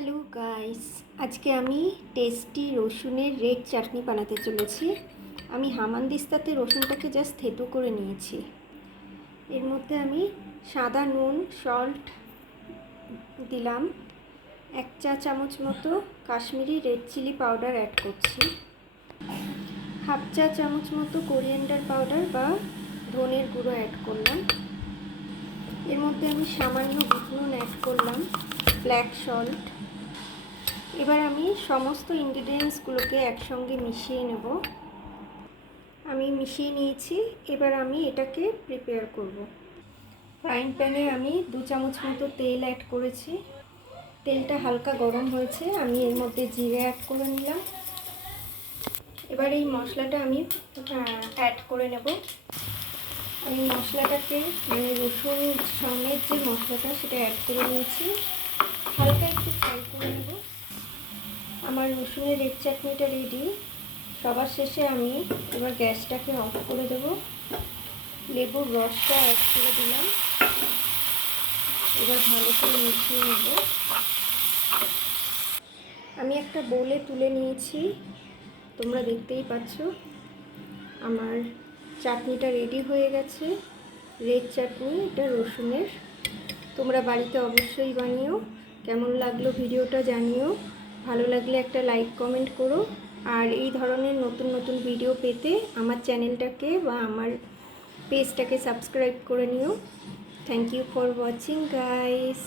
Hello guys, আজকে আমি tasty রসুনের রেড চাটনি বানাতে চলেছি। আমি হামানদিস্তাতে রসুনটাকে জাস্ট থেতো করে নিয়েছি। এর মধ্যে আমি সাদা নুন, সল্ট দিলাম, 1 চা চামচ মতো Kashmiri red chilli powder add করছি, 1/2 চা চামচ মতো কোরিয়ান্ডার পাউডার বা ধনের গুঁড়ো অ্যাড করলাম। এর মধ্যে আমি সামান্য বিট নুন অ্যাড করলাম, ব্ল্যাক সল্ট। এবার আমি সমস্ত ইনগ্রিডিয়েন্টসগুলোকে একসঙ্গে মিশিয়ে নেব। আমি মিশিয়ে নিয়েছি। এবার আমি এটাকে প্রিপেয়ার করব। ফ্রাইং প্যানে আমি 2 চামচ মতো তেল অ্যাড করেছি। তেলটা হালকা গরম হয়েছে, আমি এর মধ্যে জিরে অ্যাড করে নিলাম। এবার এই মশলাটা আমি অ্যাড করে নেব। আমি মশলাটাকে রসুন সমেত যে মশলাটা সেটা অ্যাড করে নিয়েছি। হালকা একটু ফ্রাই করে নেব। আমার রসুনের রেড চাটনিটা রেডি। সবার শেষে আমি এবার গ্যাসটাকে অফ করে দেব। লেবুর রসটা অ্যাড করে দিলাম। এবার ভালো করে মিশিয়ে নেব। আমি একটা বোলে তুলে নিয়েছি, তোমরা দেখতেই পাচ্ছ। আমার চাটনিটা রেডি হয়ে গেছে, রেড চাটনি, এটা রসুনের। তোমরা বাড়িতে অবশ্যই বানিও। কেমন লাগলো ভিডিওটা জানিও। ভালো লাগলে একটা লাইক কমেন্ট করো। আর এই ধরনের নতুন নতুন ভিডিও পেতে আমার চ্যানেলটাকে বা আমার পেজটাকে সাবস্ক্রাইব করে নিও। Thank you for watching guys.